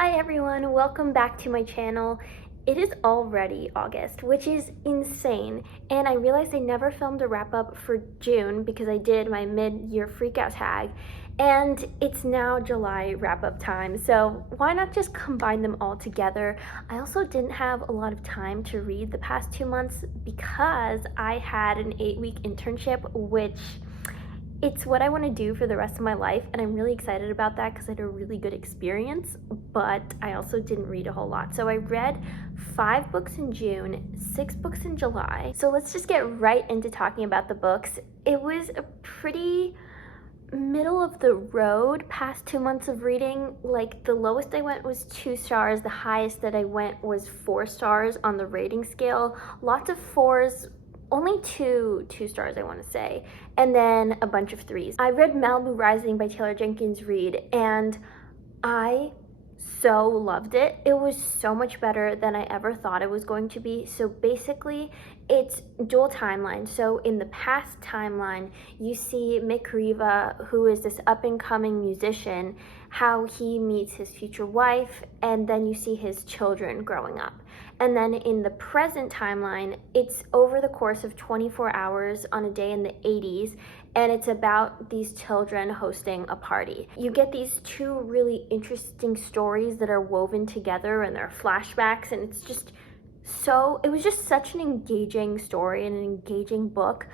Hi everyone, welcome back to my channel. It is already August, which is insane, and I realized I never filmed a wrap up for June because I did my mid-year freakout tag, and it's now July wrap up time, so why not just combine them all together? I also didn't have a lot of time to read the past 2 months because I had an 8-week internship, which it's what I want to do for the rest of my life, and I'm really excited about that because I had a really good experience, but I also didn't read a whole lot. So I read 5 books in June, 6 books in July. So let's just get right into talking about the books. It was a pretty middle of the road past 2 months of reading. Like, the lowest I went was 2 stars, the highest that I went was 4 stars on the rating scale. Lots of 4s, only two stars I want to say, and then a bunch of 3s. I read Malibu Rising by Taylor Jenkins Reid, and I so loved it. It was so much better than I ever thought it was going to be. So basically, it's dual timeline. So in the past timeline, you see Mick Riva, who is this up-and-coming musician, how he meets his future wife, and then you see his children growing up. And then in the present timeline, it's over the course of 24 hours on a day in the 80s, and it's about these children hosting a party. You get these 2 really interesting stories that are woven together, and they're flashbacks, and it's just it was just such an engaging story and an engaging book.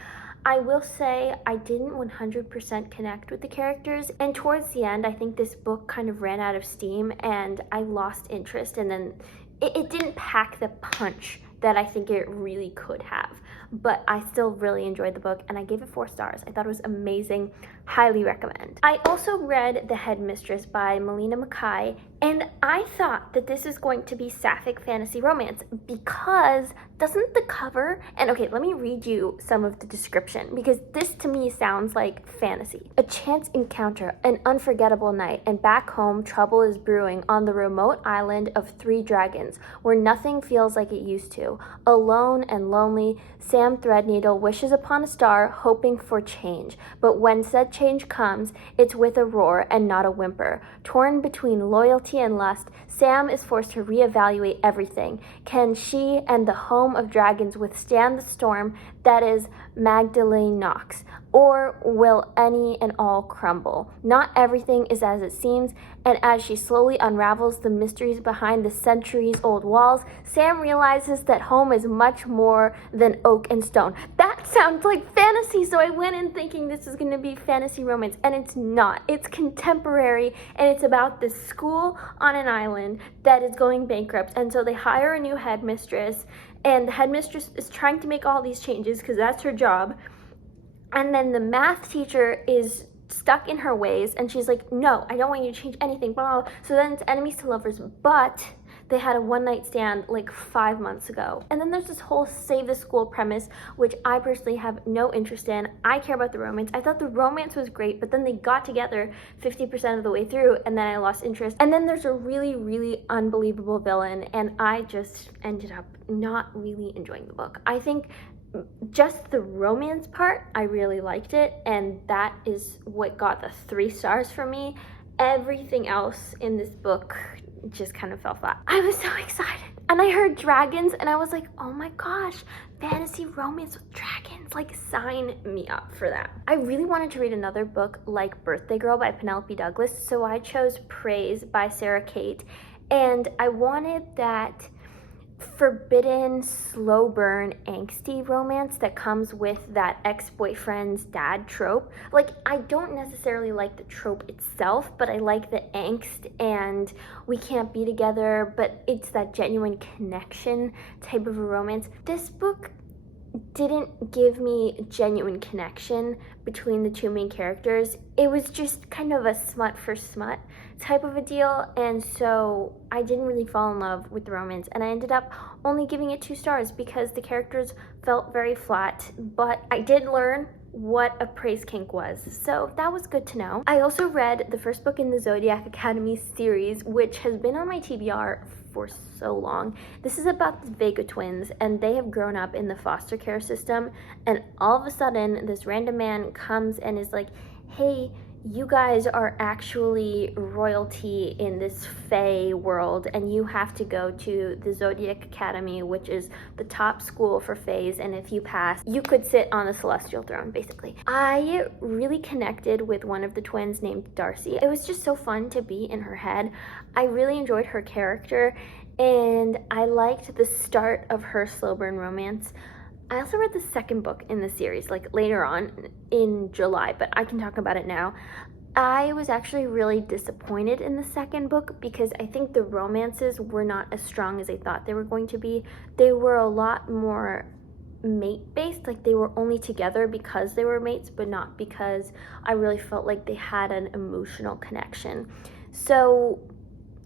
I will say I didn't 100% connect with the characters, and towards the end I think this book kind of ran out of steam and I lost interest, and then it didn't pack the punch that I think it really could have. But I still really enjoyed the book, and I gave it 4 stars. I thought it was amazing. Highly recommend. I also read The Headmistress by Melina Mackay, and I thought that this is going to be sapphic fantasy romance because doesn't the cover, and okay, let me read you some of the description because this to me sounds like fantasy. A chance encounter, an unforgettable night, and back home trouble is brewing on the remote island of 3 dragons where nothing feels like it used to. Alone and lonely, Sam Threadneedle wishes upon a star, hoping for change. But when said change comes, it's with a roar and not a whimper. Torn between loyalty and lust, Sam is forced to reevaluate everything. Can she and the home of dragons withstand the storm that is Magdalene Knox? Or will any and all crumble? Not everything is as it seems, and as she slowly unravels the mysteries behind the centuries-old walls, Sam realizes that home is much more than oak and stone. That sounds like fantasy, so I went in thinking this is going to be fantasy romance, and it's not. It's contemporary, and it's about this school on an island that is going bankrupt, and so they hire a new headmistress, and the headmistress is trying to make all these changes because that's her job. And then the math teacher is stuck in her ways, and she's like, no, I don't want you to change anything, blah, blah. So then it's enemies to lovers, but they had a one-night stand like 5 months ago. And then there's this whole save the school premise, which I personally have no interest in. I care about the romance. I thought the romance was great, but then they got together 50% of the way through, and then I lost interest. And then there's a really, really unbelievable villain, and I just ended up not really enjoying the book. I think just the romance part, I really liked it, and that is what got the 3 stars for me. Everything else in this book just kind of fell flat. I was so excited, and I heard dragons, and I was like, oh my gosh, fantasy romance with dragons, like sign me up for that. I really wanted to read another book like Birthday Girl by Penelope Douglas, so I chose Praise by Sarah Kate, and I wanted that forbidden, slow burn, angsty romance that comes with that ex-boyfriend's dad trope. Like, I don't necessarily like the trope itself, but I like the angst and we can't be together, but it's that genuine connection type of a romance. This book didn't give me genuine connection between the 2 main characters. It was just kind of a smut for smut type of a deal, and so I didn't really fall in love with the romance, and I ended up only giving it 2 stars because the characters felt very flat, but I did learn what a praise kink was, so that was good to know. I also read the first book in the Zodiac Academy series, which has been on my TBR for so long. This is about the Vega twins, and they have grown up in the foster care system, and all of a sudden this random man comes and is like, hey, you guys are actually royalty in this fae world, and you have to go to the Zodiac Academy, which is the top school for faes, and if you pass, you could sit on the celestial throne, basically. I really connected with one of the twins named Darcy. It was just so fun to be in her head. I really enjoyed her character, and I liked the start of her slow burn romance. I also read the second book in the series, like later on in July, but I can talk about it now. I was actually really disappointed in the second book because I think the romances were not as strong as I thought they were going to be. They were a lot more mate-based, like they were only together because they were mates, but not because I really felt like they had an emotional connection. So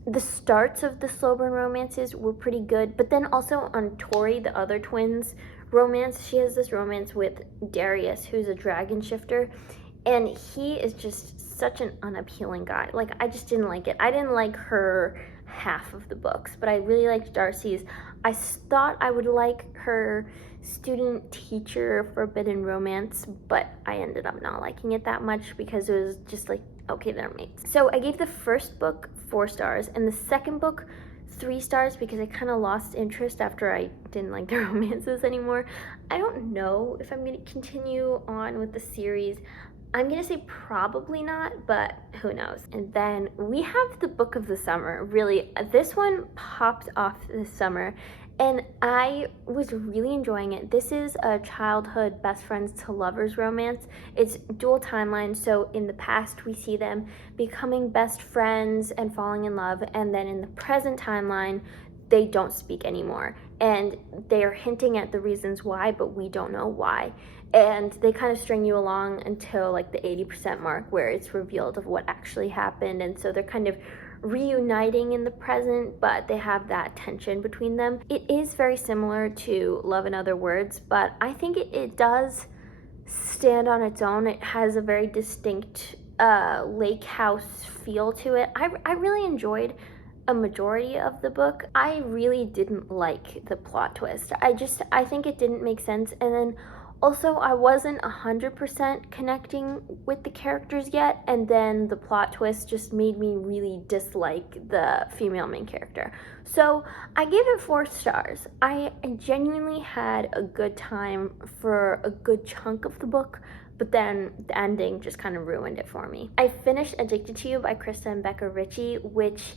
the starts of the slow burn romances were pretty good, but then also on Tori, the other twins' romance, she has this romance with Darius, who's a dragon shifter, and he is just such an unappealing guy. Like, I just didn't like it. I didn't like her half of the books, but I really liked Darcy's. I thought I would like her student teacher forbidden romance, but I ended up not liking it that much because it was just like, okay, they're mates. So I gave the first book 4 stars and the second book 3 stars because I kind of lost interest after I didn't like the romances anymore. I don't know if I'm going to continue on with the series. I'm going to say probably not, but who knows. And then we have the book of the summer. Really, this one popped off this summer and I was really enjoying it. This is a childhood best friends to lovers romance. It's dual timeline, so in the past we see them becoming best friends and falling in love, and then in the present timeline they don't speak anymore. And they are hinting at the reasons why, but we don't know why. And they kind of string you along until like the 80% mark where it's revealed of what actually happened. And so they're kind of reuniting in the present, but they have that tension between them. It is very similar to Love in Other Words, but I think it does stand on its own. It has a very distinct lake house feel to it. I really enjoyed a majority of the book. I really didn't like the plot twist. I think it didn't make sense, and then also I wasn't 100% connecting with the characters yet, and then the plot twist just made me really dislike the female main character. So I gave it 4 stars. I genuinely had a good time for a good chunk of the book, but then the ending just kind of ruined it for me. I finished Addicted to You by Krista and Becca Ritchie, which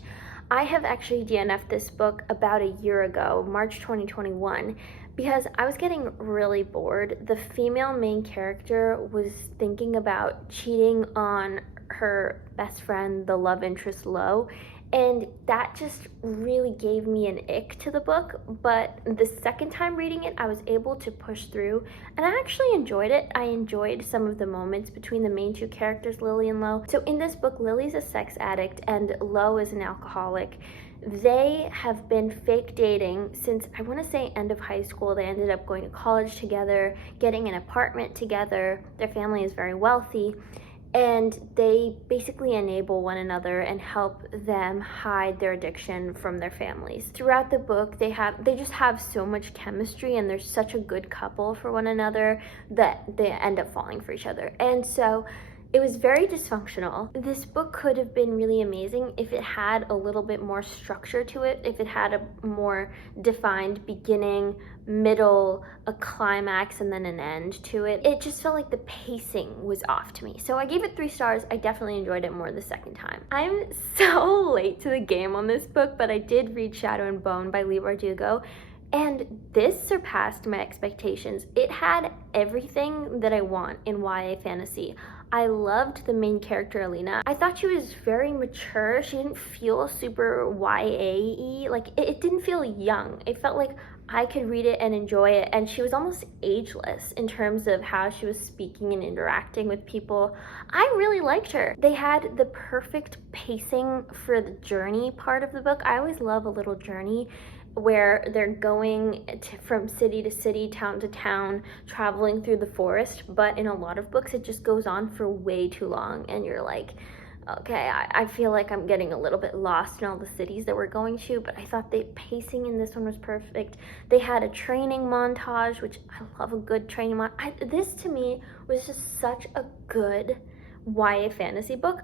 I have actually DNF'd this book about a year ago, March 2021, because I was getting really bored. The female main character was thinking about cheating on her best friend, the love interest Lo, and that just really gave me an ick to the book. But the second time reading it, I was able to push through, and I actually enjoyed it. I enjoyed some of the moments between the main 2 characters, Lily and Lo. So in this book, Lily's a sex addict and Lo is an alcoholic. They have been fake dating since, I want to say, end of high school. They ended up going to college together, getting an apartment together. Their family is very wealthy, and they basically enable one another and help them hide their addiction from their families. Throughout the book, they just have so much chemistry, and they're such a good couple for one another that they end up falling for each other. And so it was very dysfunctional. This book could have been really amazing if it had a little bit more structure to it, if it had a more defined beginning, middle, a climax, and then an end to it. It just felt like the pacing was off to me. So I gave it 3 stars. I definitely enjoyed it more the second time. I'm so late to the game on this book, but I did read Shadow and Bone by Leigh Bardugo, and this surpassed my expectations. It had everything that I want in YA fantasy. I loved the main character, Alina. I thought she was very mature. She didn't feel super YA-y. Like, it didn't feel young. It felt like I could read it and enjoy it, and she was almost ageless in terms of how she was speaking and interacting with people. I really liked her. They had the perfect pacing for the journey part of the book. I always love a little journey where they're going from city to city, town to town, traveling through the forest, but in a lot of books it just goes on for way too long, and you're like, okay, I feel like I'm getting a little bit lost in all the cities that we're going to. But I thought the pacing in this one was perfect. They had a training montage, which I love a good training montage. This to me was just such a good YA fantasy book.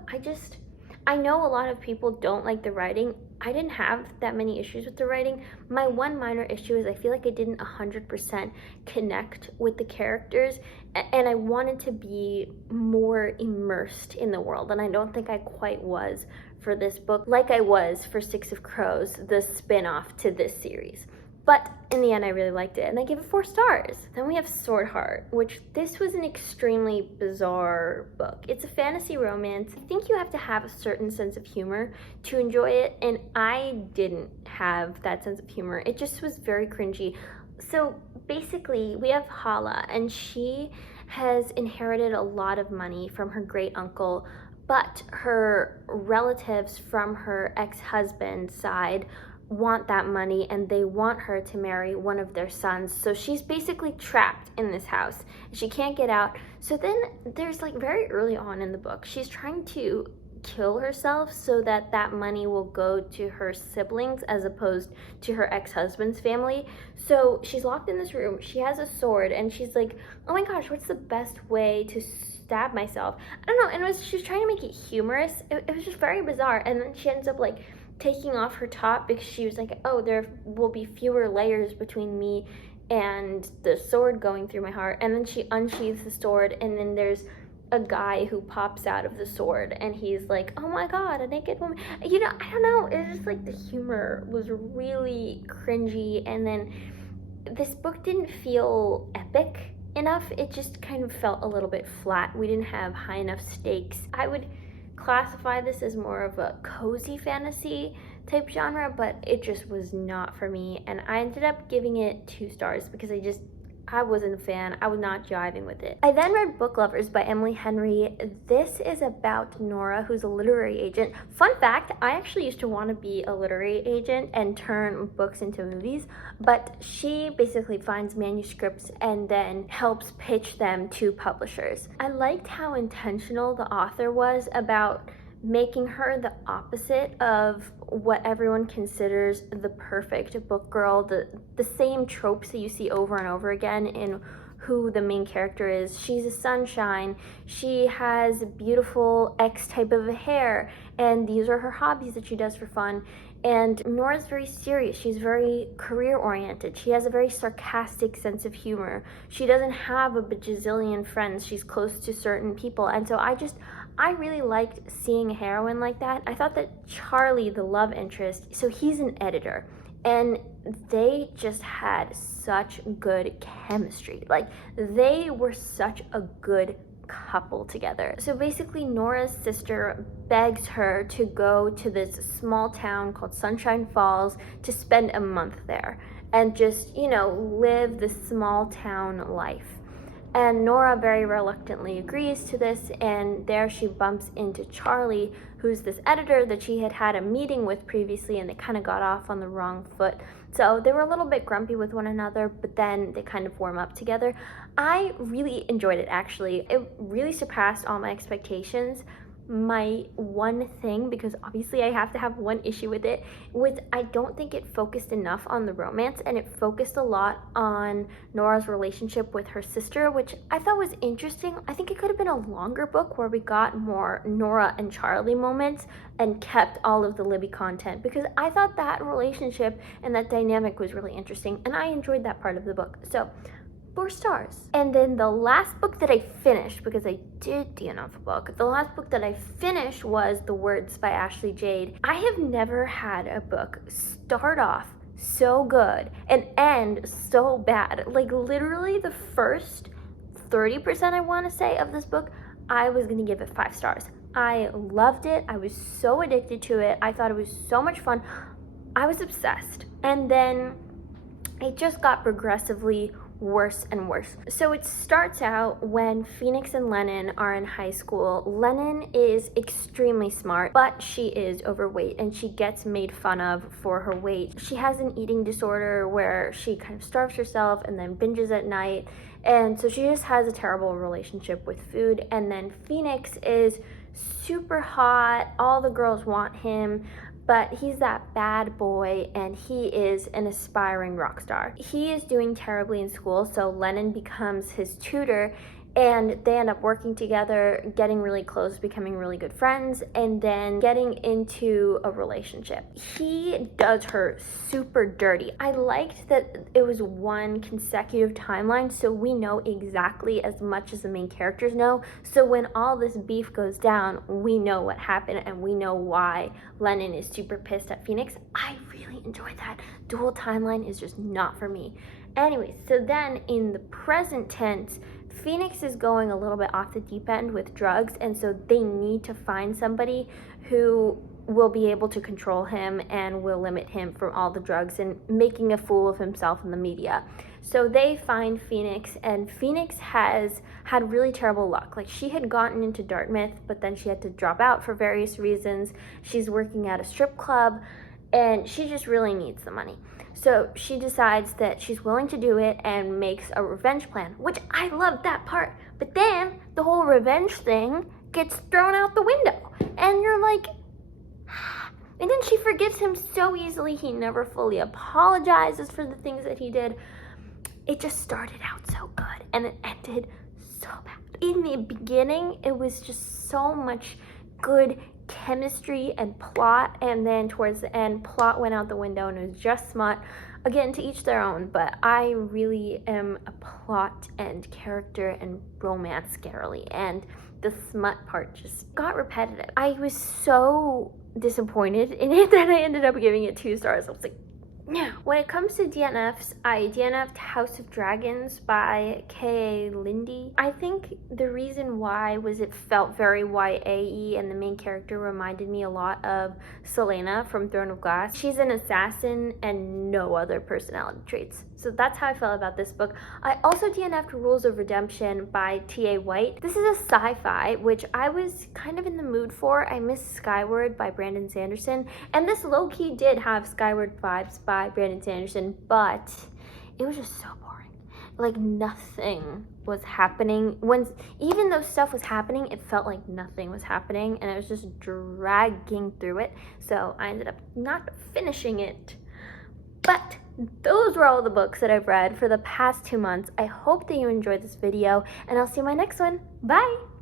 I know a lot of people don't like the writing. I didn't have that many issues with the writing. My one minor issue is I feel like I didn't 100% connect with the characters, and I wanted to be more immersed in the world, and I don't think I quite was for this book like I was for Six of Crows, the spin-off to this series. But in the end, I really liked it, and I gave it 4 stars. Then we have Sword Heart, which this was an extremely bizarre book. It's a fantasy romance. I think you have to have a certain sense of humor to enjoy it, and I didn't have that sense of humor. It just was very cringy. So basically, we have Hala, and she has inherited a lot of money from her great uncle, but her relatives from her ex-husband's side want that money, and they want her to marry one of their sons. So she's basically trapped in this house. She can't get out. So then there's like very early on in the book, she's trying to kill herself so that that money will go to her siblings as opposed to her ex-husband's family. So she's locked in this room. She has a sword, and she's like, oh my gosh, what's the best way to stab myself? I don't know. And she was trying to make it humorous. It was just very bizarre. And then she ends up like taking off her top because she was like, oh, there will be fewer layers between me and the sword going through my heart. And then she unsheathes the sword, and then there's a guy who pops out of the sword, and he's like, oh my god, a naked woman. You know, I don't know, it's just like the humor was really cringy, and then this book didn't feel epic enough. It just kind of felt a little bit flat. We didn't have high enough stakes. I would classify this as more of a cozy fantasy type genre, but it just was not for me, and I ended up giving it 2 stars because I wasn't a fan. I was not jiving with it. I then read Book Lovers by Emily Henry. This is about Nora, who's a literary agent. Fun fact, I actually used to want to be a literary agent and turn books into movies, but she basically finds manuscripts and then helps pitch them to publishers. I liked how intentional the author was about making her the opposite of what everyone considers the perfect book girl, the same tropes that you see over and over again in who the main character is. She's a sunshine, she has beautiful X type of hair, and these are her hobbies that she does for fun. And Nora's very serious. She's very career oriented. She has a very sarcastic sense of humor. She doesn't have a bajillion friends. She's close to certain people. And so I really liked seeing a heroine like that. I thought that Charlie, the love interest, so he's an editor, and they just had such good chemistry. Like, they were such a good couple together. So basically, Nora's sister begs her to go to this small town called Sunshine Falls to spend a month there and just, you know, live the small town life. And Nora very reluctantly agrees to this, and there she bumps into Charlie, who's this editor that she had had a meeting with previously, and they kind of got off on the wrong foot. So they were a little bit grumpy with one another, but then they kind of warm up together. I really enjoyed it, actually. It really surpassed all my expectations. My one thing, because obviously I have to have one issue with it, was I don't think it focused enough on the romance, and it focused a lot on Nora's relationship with her sister, which I thought was interesting. I think it could have been a longer book where we got more Nora and Charlie moments and kept all of the Libby content, because I thought that relationship and that dynamic was really interesting, and I enjoyed that part of the book. So 4 stars. And then the last book that I finished, because I did the enough book, the last book that I finished was The Words by Ashley Jade. I have never had a book start off so good and end so bad. Like, literally the first 30%, I want to say, of this book, I was gonna give it 5 stars. I loved it. I was so addicted to it. I thought it was so much fun. I was obsessed. And then it just got progressively worse and worse. So it starts out when Phoenix and Lennon are in high school. Lennon is extremely smart, but she is overweight, and she gets made fun of for her weight. She has an eating disorder where she kind of starves herself and then binges at night, and so she just has a terrible relationship with food. And then Phoenix is super hot, all the girls want him, but he's that bad boy, and he is an aspiring rock star. He is doing terribly in school, so Lennon becomes his tutor, and they end up working together, getting really close, becoming really good friends, and then getting into a relationship. He does her super dirty. I liked that it was one consecutive timeline, so we know exactly as much as the main characters know. So when all this beef goes down, we know what happened and we know why Lennon is super pissed at Phoenix. I really enjoyed that. Dual timeline is just not for me. Anyway, so then in the present tense, Phoenix is going a little bit off the deep end with drugs, and so they need to find somebody who will be able to control him and will limit him from all the drugs and making a fool of himself in the media. So they find Phoenix, and Phoenix has had really terrible luck. Like, she had gotten into Dartmouth, but then she had to drop out for various reasons. She's working at a strip club, and she just really needs the money. So she decides that she's willing to do it and makes a revenge plan, which I love that part. But then the whole revenge thing gets thrown out the window, and you're like, and then she forgives him so easily. He never fully apologizes for the things that he did. It just started out so good, and it ended so bad. In the beginning, it was just so much good chemistry and plot, and then towards the end, plot went out the window and it was just smut. Again, to each their own, but I really am a plot and character and romance girly, and the smut part just got repetitive. I was so disappointed in it that I ended up giving it 2 stars. I was like, no. When it comes to DNFs, I DNF'd House of Dragons by K.A. Lindy. I think the reason why was it felt very YA-y, and the main character reminded me a lot of Selena from Throne of Glass. She's an assassin and no other personality traits. So that's how I felt about this book. I also DNF'd Rules of Redemption by T.A. White. This is a sci-fi, which I was kind of in the mood for. I missed Skyward by Brandon Sanderson, and this low-key did have Skyward vibes by Brandon Sanderson, but it was just so boring. Like, nothing was happening. Even though stuff was happening, it felt like nothing was happening, and I was just dragging through it, so I ended up not finishing it. But those were all the books that I've read for the past 2 months. I hope that you enjoyed this video, and I'll see you in my next one. Bye!